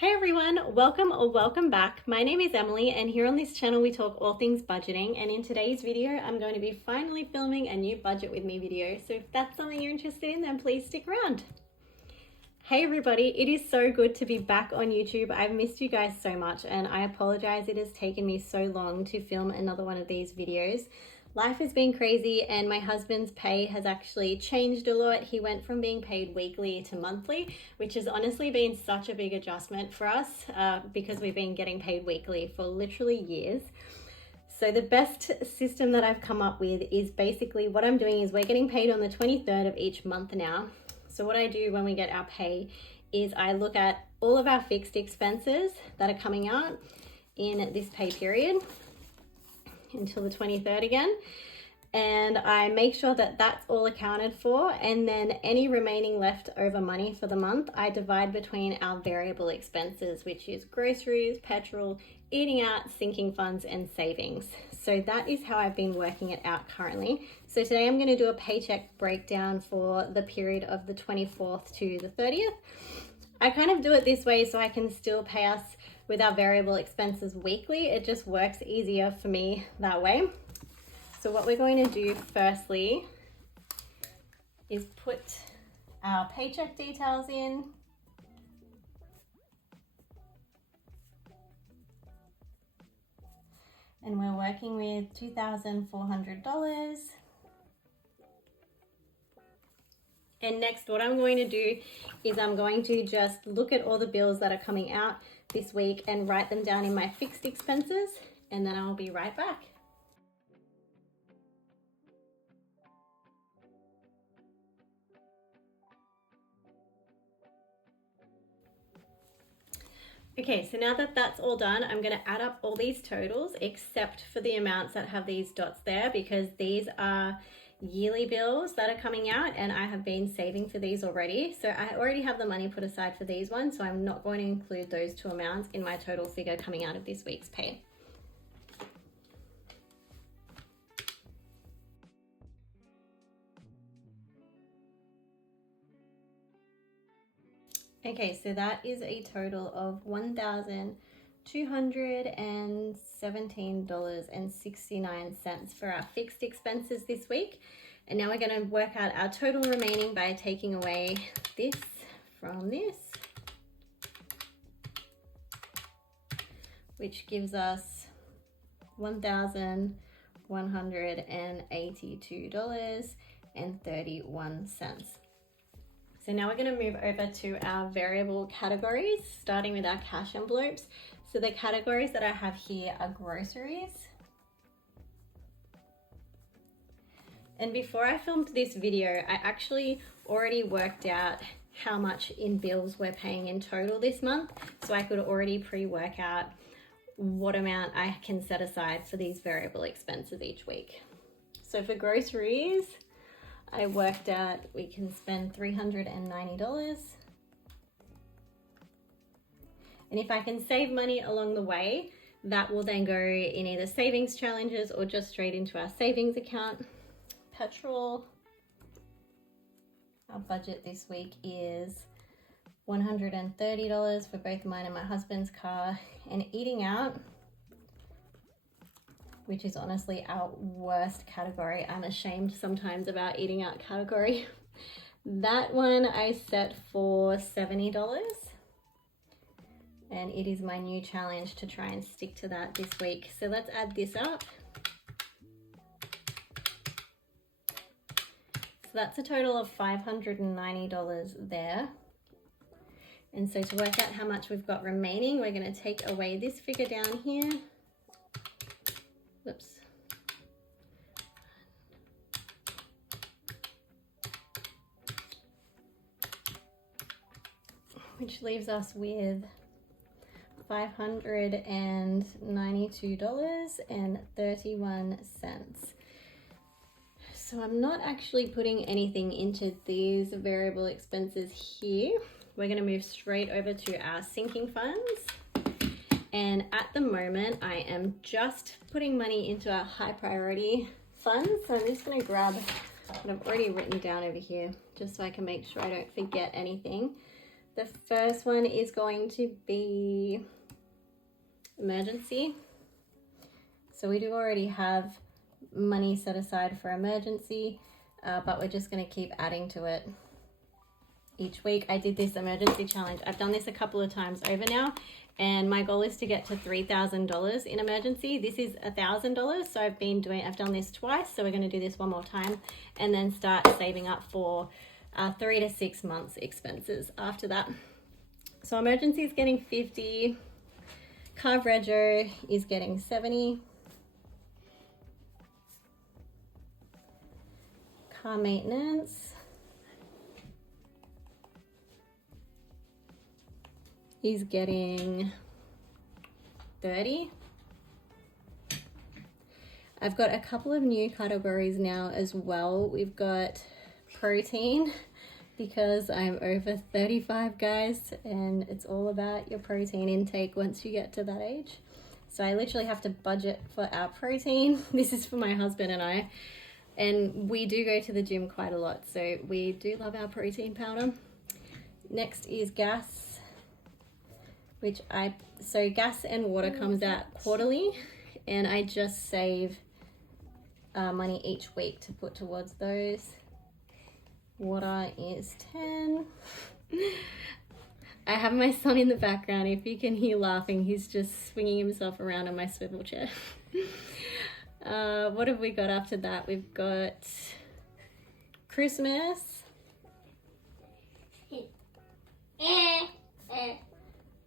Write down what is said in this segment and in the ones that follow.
Hey everyone, welcome or welcome back. My name is Emily and here on this channel we talk all things budgeting, and in today's video I'm going to be finally filming a new budget with me video. So if that's something you're interested in, then please stick around. Hey everybody, it is so good to be back on YouTube. I've missed you guys so much and I apologize it has taken me so long to film another one of these videos. Life has been crazy and my husband's pay has actually changed a lot. He went from being paid weekly to monthly, which has honestly been such a big adjustment for us because we've been getting paid weekly for literally years. So the best system that I've come up with is basically what I'm doing is we're getting paid on the 23rd of each month now. So what I do when we get our pay is I look at all of our fixed expenses that are coming out in this pay period until the 23rd again, and I make sure that that's all accounted for, and then any remaining leftover money for the month I divide between our variable expenses, which is groceries, petrol, eating out, sinking funds, and savings. So that is how I've been working it out currently. So today I'm going to do a paycheck breakdown for the period of the 24th to the 30th. I kind of do it this way so I can still pay us with our variable expenses weekly. It just works easier for me that way. So what we're going to do firstly is put our paycheck details in. And we're working with $2,400. And next, what I'm going to do is I'm going to just look at all the bills that are coming out this week and write them down in my fixed expenses, and then I'll be right back. Okay, so now that that's all done, I'm going to add up all these totals except for the amounts that have these dots there, because these are yearly bills that are coming out and I have been saving for these already. So I already have the money put aside for these ones, so I'm not going to include those two amounts in my total figure coming out of this week's pay. Okay, so that is a total of $1,217.69 for our fixed expenses this week. And now we're going to work out our total remaining by taking away this from this, which gives us $1,182.31. So now we're going to move over to our variable categories, starting with our cash envelopes. So the categories that I have here are groceries. And before I filmed this video, I actually already worked out how much in bills we're paying in total this month. So I could already pre-work out what amount I can set aside for these variable expenses each week. So for groceries, I worked out we can spend $390. And if I can save money along the way, that will then go in either savings challenges or just straight into our savings account. Petrol, our budget this week is $130 for both mine and my husband's car. And eating out, which is honestly our worst category. I'm ashamed sometimes about eating out category. That one I set for $70. And it is my new challenge to try and stick to that this week. So let's add this up. So that's a total of $590 there. And so to work out how much we've got remaining, we're going to take away this figure down here. Whoops. Which leaves us with $592.31. So I'm not actually putting anything into these variable expenses here. We're going to move straight over to our sinking funds. And at the moment, I am just putting money into our high priority funds. So I'm just going to grab what I've already written down over here, just so I can make sure I don't forget anything. The first one is going to be emergency. So we do already have money set aside for emergency, but we're just going to keep adding to it each week. I did this emergency challenge. I've done this a couple of times over now, and my goal is to get to $3,000 in emergency. This is $1,000, so I've done this twice, so we're going to do this one more time and then start saving up for 3 to 6 months expenses after that. So emergency is getting 50, car rego is getting 70, car maintenance is getting 30. I've got a couple of new categories now as well. We've got protein, because I'm over 35, guys, and it's all about your protein intake once you get to that age. So I literally have to budget for our protein. This is for my husband and I, and we do go to the gym quite a lot, so we do love our protein powder. Next is gas, so gas and water comes out quarterly, and I just save money each week to put towards those. Water is 10. I have my son in the background. If you can hear laughing, he's just swinging himself around on my swivel chair. What have we got after that? We've got Christmas,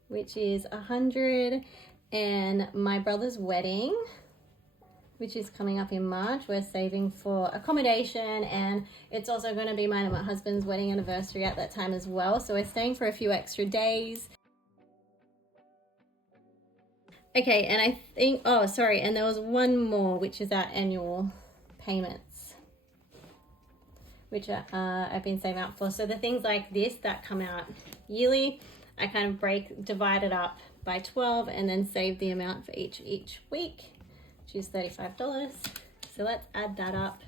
which is 100, and my brother's wedding, which is coming up in March. We're saving for accommodation, and it's also going to be mine and my husband's wedding anniversary at that time as well. So we're staying for a few extra days. Okay, and I think, oh, sorry, and there was one more, which is our annual payments, which I've been saving up for. So the things like this that come out yearly, I kind of divide it up by 12 and then save the amount for each week, which is $35. So let's add that up.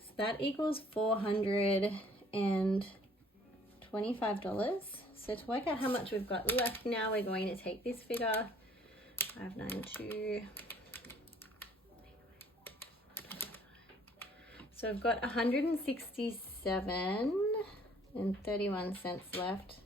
So that equals $425. So to work out how much we've got left now, we're going to take this figure, 592. So I've got 167 and 31 cents left.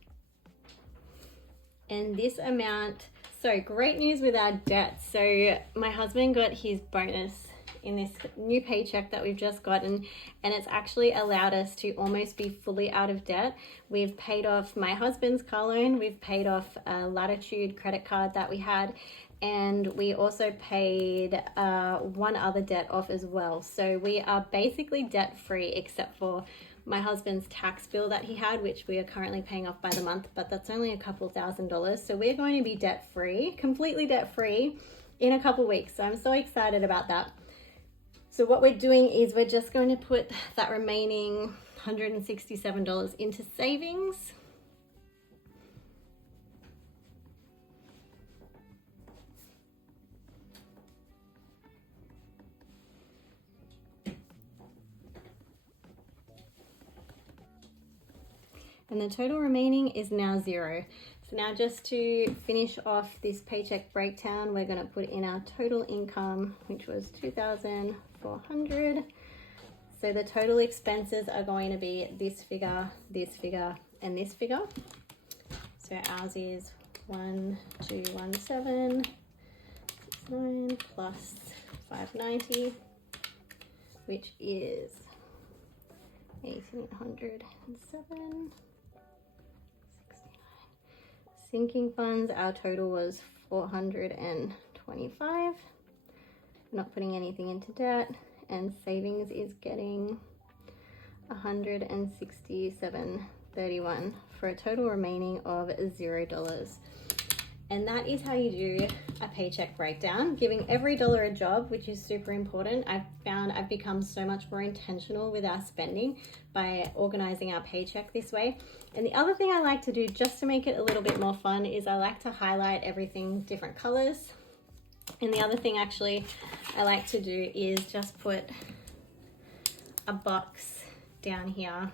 And this amount, so great news with our debt. So my husband got his bonus in this new paycheck that we've just gotten, and it's actually allowed us to almost be fully out of debt. We've paid off my husband's car loan, we've paid off a Latitude credit card that we had, and we also paid one other debt off as well. So we are basically debt free, except for my husband's tax bill that he had, which we are currently paying off by the month, but that's only a couple $1,000s. So we're going to be debt free, completely debt free in a couple weeks. So I'm so excited about that. So what we're doing is we're just going to put that remaining $167 into savings. And the total remaining is now 0. So now just to finish off this paycheck breakdown, we're going to put in our total income, which was $2,400. So the total expenses are going to be this figure, and this figure. So ours is 1217.69 plus 590, which is 1,807. Sinking funds, our total was 425. Not putting anything into debt, and savings is getting 167.31 for a total remaining of $0. And that is how you do a paycheck breakdown, giving every dollar a job, which is super important. I've found I've become so much more intentional with our spending by organizing our paycheck this way. And the other thing I like to do, just to make it a little bit more fun, is I like to highlight everything different colors. And the other thing actually I like to do is just put a box down here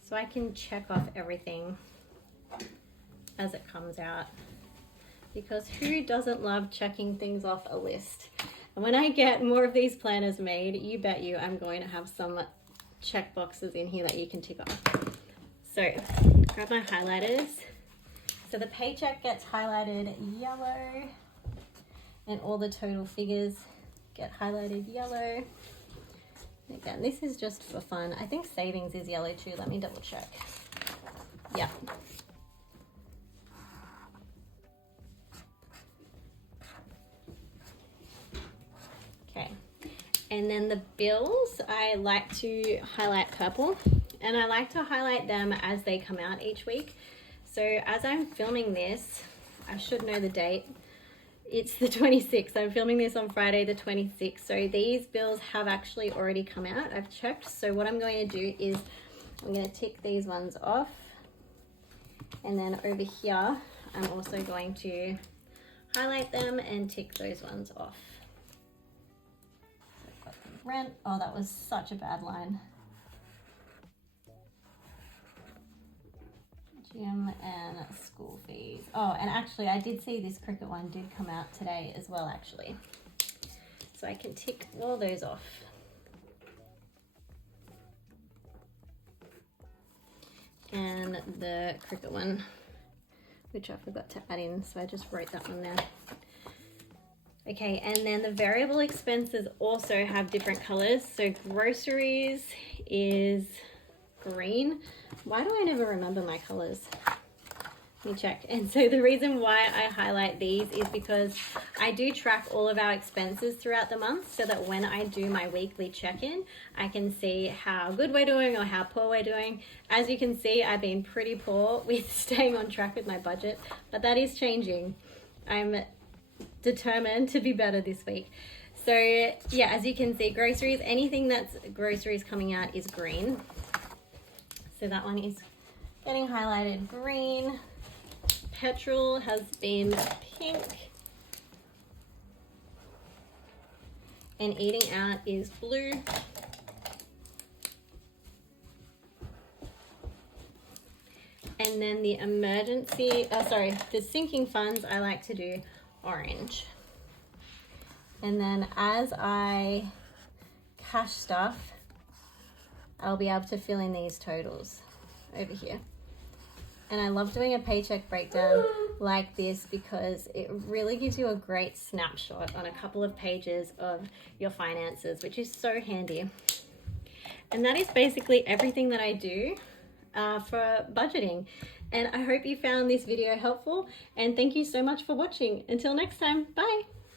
so I can check off everything as it comes out, because who doesn't love checking things off a list? And when I get more of these planners made, you bet you I'm going to have some check boxes in here that you can tick off. So grab my highlighters. So the paycheck gets highlighted yellow and all the total figures get highlighted yellow. Again, this is just for fun. I think savings is yellow too. Let me double check. Yeah. Okay. And then the bills, I like to highlight purple, and I like to highlight them as they come out each week. So as I'm filming this, I should know the date. It's the 26th. I'm filming this on Friday the 26th. So these bills have actually already come out. I've checked. So what I'm going to do is I'm going to tick these ones off. And then over here, I'm also going to highlight them and tick those ones off. So I've got the rent. Oh, that was such a bad line. Gym and school fees. Oh, and actually I did see this cricket one did come out today as well, actually. So I can tick all those off. And the cricket one, which I forgot to add in, so I just wrote that one there. Okay, and then the variable expenses also have different colors. So groceries is green. Why do I never remember my colors? Let me check. And so the reason why I highlight these is because I do track all of our expenses throughout the month, so that when I do my weekly check-in, I can see how good we're doing or how poor we're doing. As you can see, I've been pretty poor with staying on track with my budget, but that is changing. I'm determined to be better this week. So yeah, as you can see, groceries, anything that's groceries coming out is green. So that one is getting highlighted green. Petrol has been pink. And eating out is blue. And then the the sinking funds, I like to do orange. And then as I cash stuff, I'll be able to fill in these totals over here. And I love doing a paycheck breakdown like this because it really gives you a great snapshot on a couple of pages of your finances, which is so handy. And that is basically everything that I do for budgeting. And I hope you found this video helpful, and thank you so much for watching. Until next time, bye.